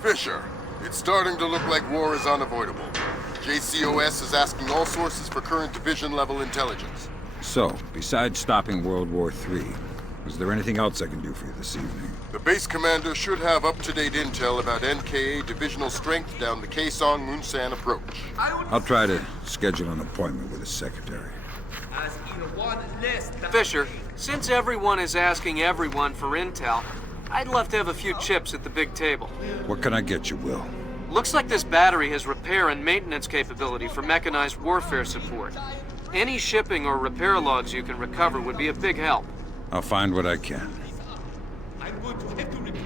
Fisher, it's starting to look like war is unavoidable. JCOS is asking all sources for current division-level intelligence. So, besides stopping World War III, is there anything else I can do for you this evening? The base commander should have up-to-date intel about NKA divisional strength down the Kaesong-Munsan approach. I'll try to schedule an appointment with his secretary. Fisher, since everyone is asking everyone for intel, I'd love to have a few chips at the big table. What can I get you, Will? Looks like this battery has repair and maintenance capability for mechanized warfare support. Any shipping or repair logs you can recover would be a big help. I'll find what I can. I'm going to have to report you.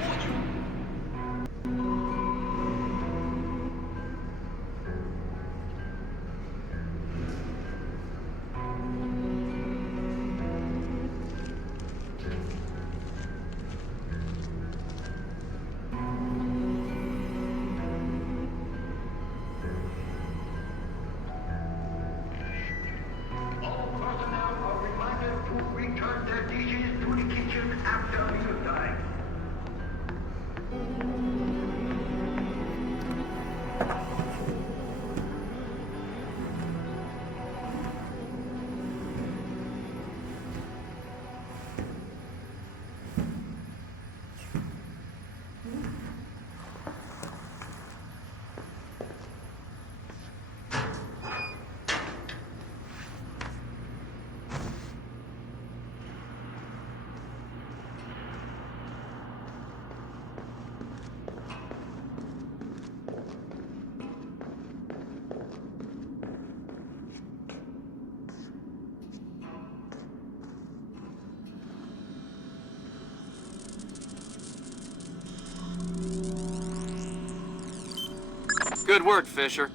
Good work, Fisher.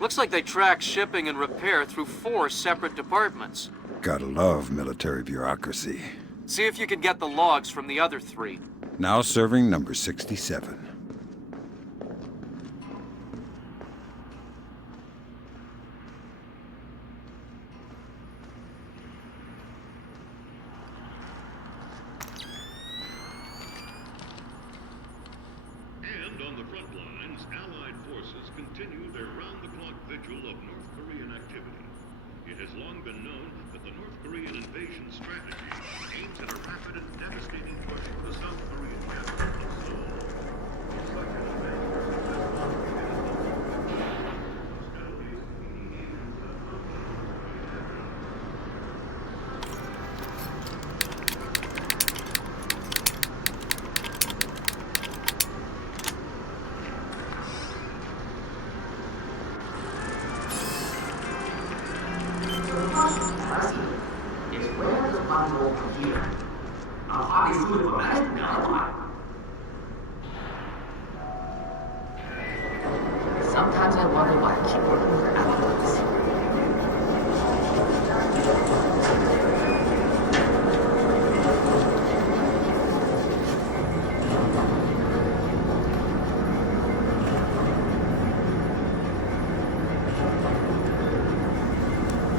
Looks like they track shipping and repair through 4 separate departments. Gotta love military bureaucracy. See if you can get the logs from the other 3. Now serving number 67. On the front lines, Allied forces continue their round-the-clock vigil of North Korean activity. It has long been known that the North Korean invasion strategy aims at a rapid and devastating push for the South Korean capital of Seoul. Such an event Sometimes I wonder why I keep working for applicants.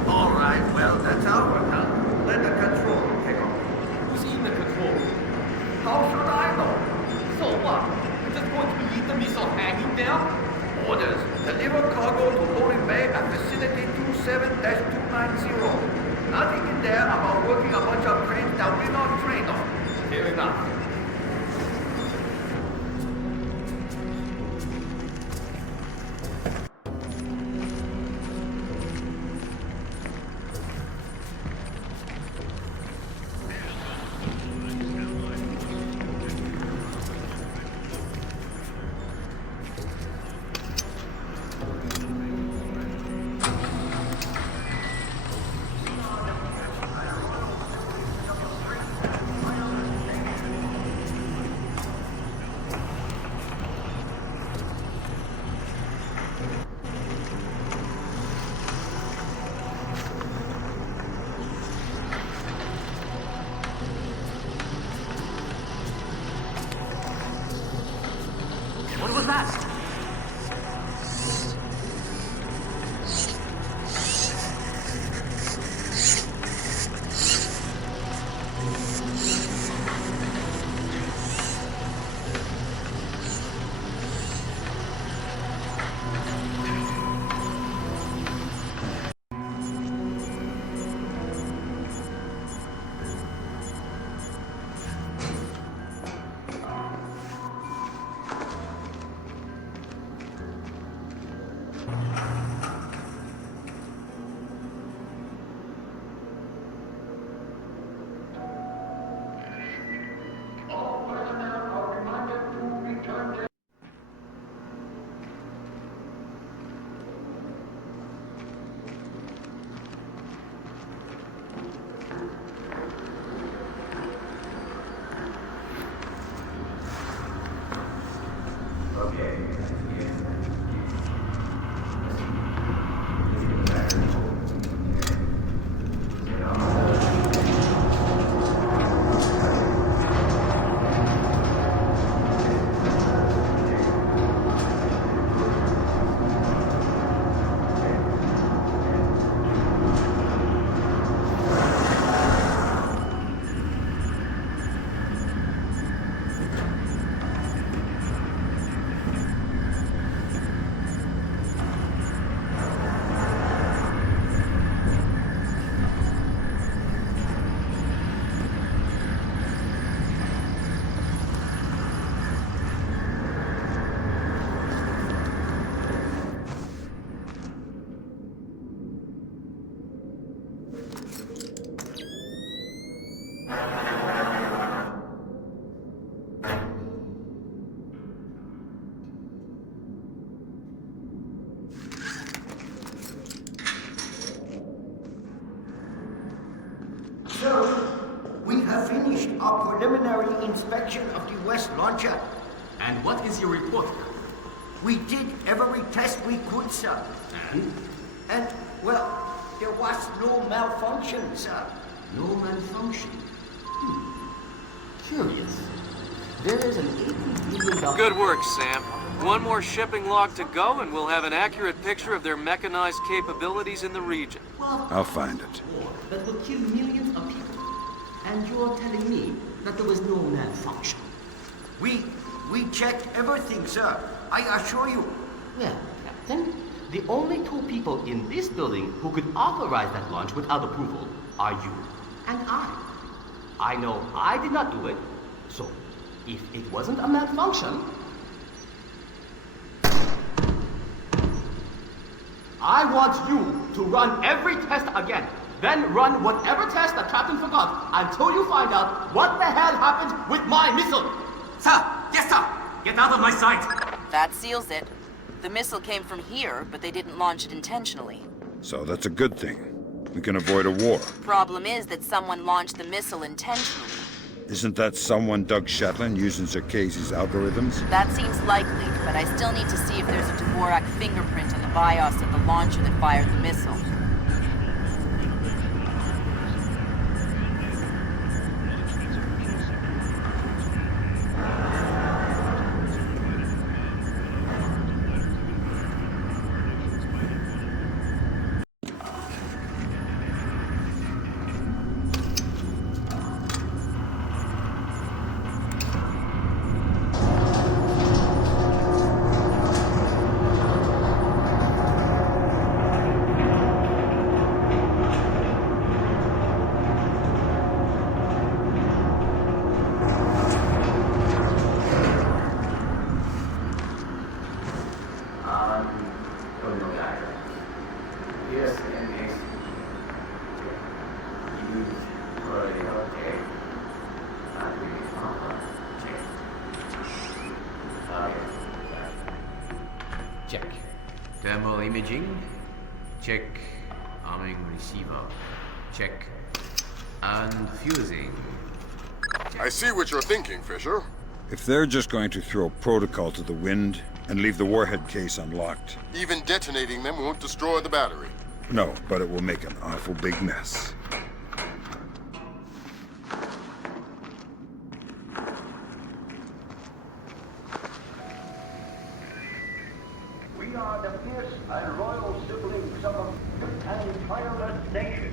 All right, well, that's our work done. Let the control take off. Who's in the control? How should I know? So what? We're just going to leave the missile hanging there? Orders. Deliver cargo to loading bay at facility 27-290. Nothing in there about working a bunch of cranes that we're not trained on. Fair enough. What was that? So, we have finished our preliminary inspection of the West launcher. And what is your report? We did every test we could, sir. And, well, there was no malfunction, sir. No malfunction. Curious. There is an $80 million... Good work, Sam. One more shipping log to go, and we'll have an accurate picture of their mechanized capabilities in the region. I'll find it. That will kill millions of people. And you're telling me that there was no malfunction? We checked everything, sir. I assure you. Well, Captain, the only two people in this building who could authorize that launch without approval are you and I. I know I did not do it, so if it wasn't a malfunction, I want you to run every test again. Then run whatever test the captain forgot until you find out what the hell happened with my missile. Sir! Yes, sir! Get out of my sight! That seals it. The missile came from here, but they didn't launch it intentionally. So that's a good thing. We can avoid a war. Problem is that someone launched the missile intentionally. Isn't that someone Doug Shetland using Circassi's algorithms? That seems likely, but I still need to see if there's a Dvorak fingerprint on the BIOS of the launcher that fired the missile. Check. Thermal imaging. Check. Arming receiver. Check. And fusing. I see what you're thinking, Fisher. If they're just going to throw protocol to the wind and leave the warhead case unlocked... Even detonating them won't destroy the battery. No, but it will make an awful big mess. We are the fierce and loyal siblings of a great and tireless nation.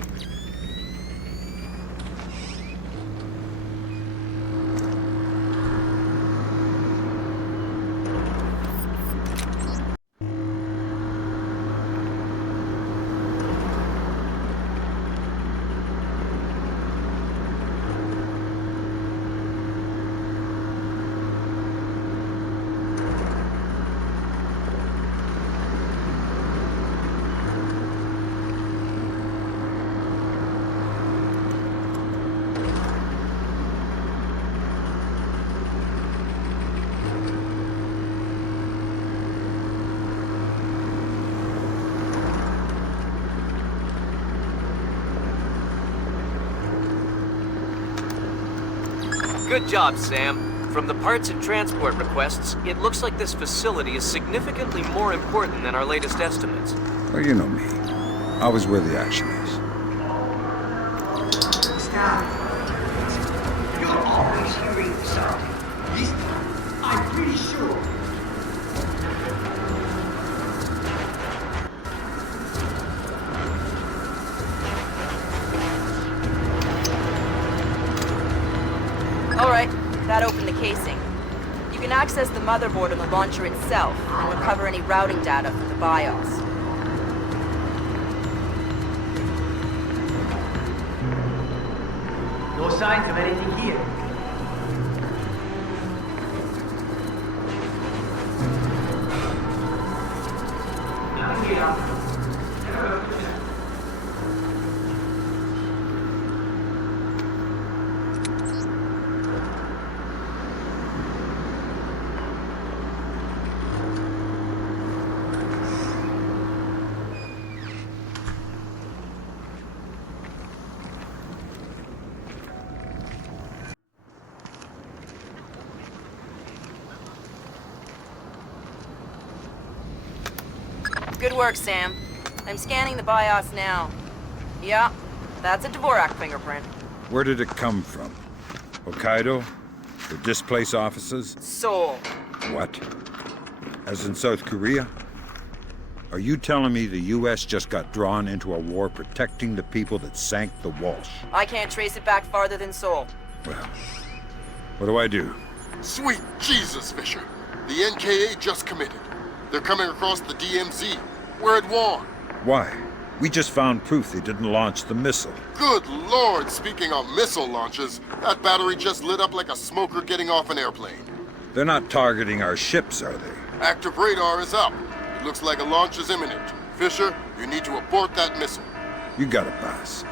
Good job, Sam. From the parts and transport requests, it looks like this facility is significantly more important than our latest estimates. Well, you know me. Always where the action is. Stop. You're always hearing something. This time, I'm pretty sure. Alright, that opened the casing. You can access the motherboard and the launcher itself, and recover any routing data from the BIOS. No signs of anything here. Nothing here. Good work, Sam. I'm scanning the BIOS now. Yeah, that's a Dvorak fingerprint. Where did it come from? Hokkaido? The displaced offices? Seoul. What? As in South Korea? Are you telling me the US just got drawn into a war protecting the people that sank the Walsh? I can't trace it back farther than Seoul. Well, what do I do? Sweet Jesus, Fisher. The NKA just committed. They're coming across the DMZ. We're at war. Why? We just found proof they didn't launch the missile. Good Lord, speaking of missile launches, that battery just lit up like a smoker getting off an airplane. They're not targeting our ships, are they? Active radar is up. It looks like a launch is imminent. Fisher, you need to abort that missile. You gotta pass.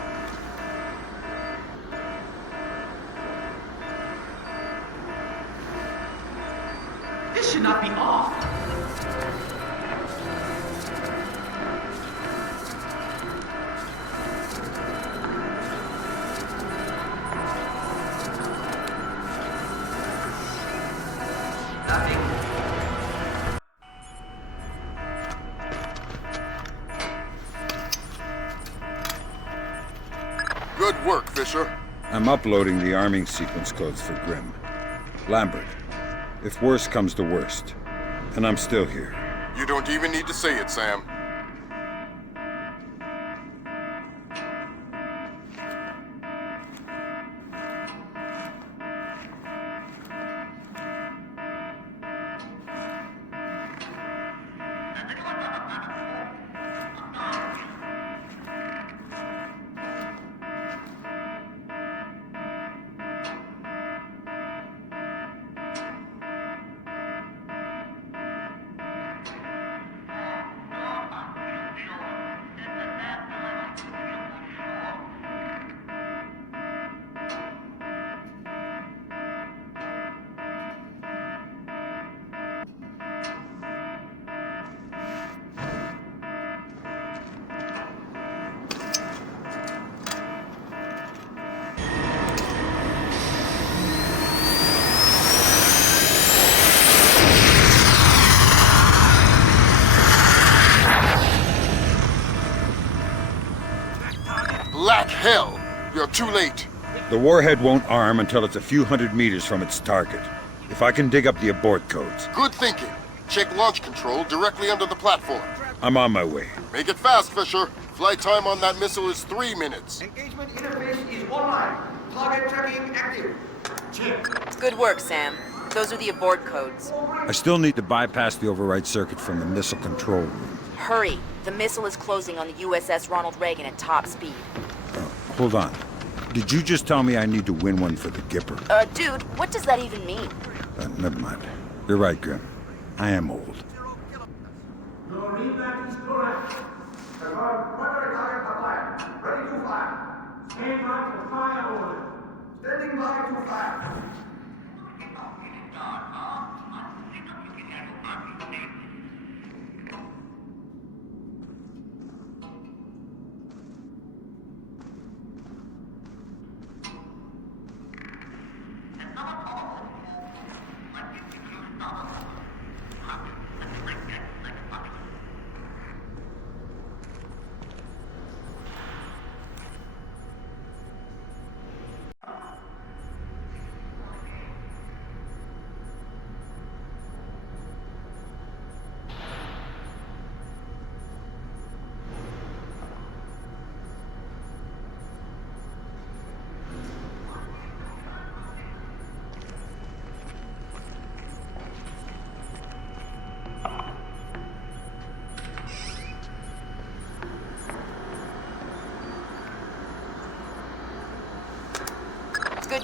This should not be off. Nothing. Good work, Fisher. I'm uploading the arming sequence codes for Grimm. Lambert, if worst comes to worst, and I'm still here. You don't even need to say it, Sam. Black hell! You're too late. The warhead won't arm until it's a few hundred meters from its target. If I can dig up the abort codes. Good thinking. Check launch control directly under the platform. I'm on my way. Make it fast, Fisher. Flight time on that missile is 3 minutes. Engagement interface is online. Target tracking active. Check. Good work, Sam. Those are the abort codes. I still need to bypass the override circuit from the missile control room. Hurry. The missile is closing on the USS Ronald Reagan at top speed. Hold on. Did you just tell me I need to win one for the Gipper? Dude, what does that even mean? Never mind. You're right, Grimm. I am old. Your readback is correct. Primary target applied. Ready to fire. Stand by for fire order. Standing by to fire.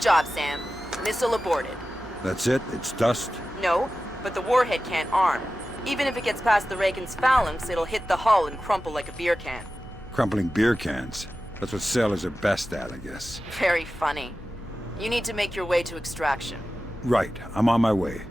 job, Sam. Missile aborted. That's it? It's dust? No, but the warhead can't arm. Even if it gets past the Reagan's phalanx, it'll hit the hull and crumple like a beer can. Crumpling beer cans. That's what sailors are best at, I guess. Very funny. You need to make your way to extraction. Right. I'm on my way.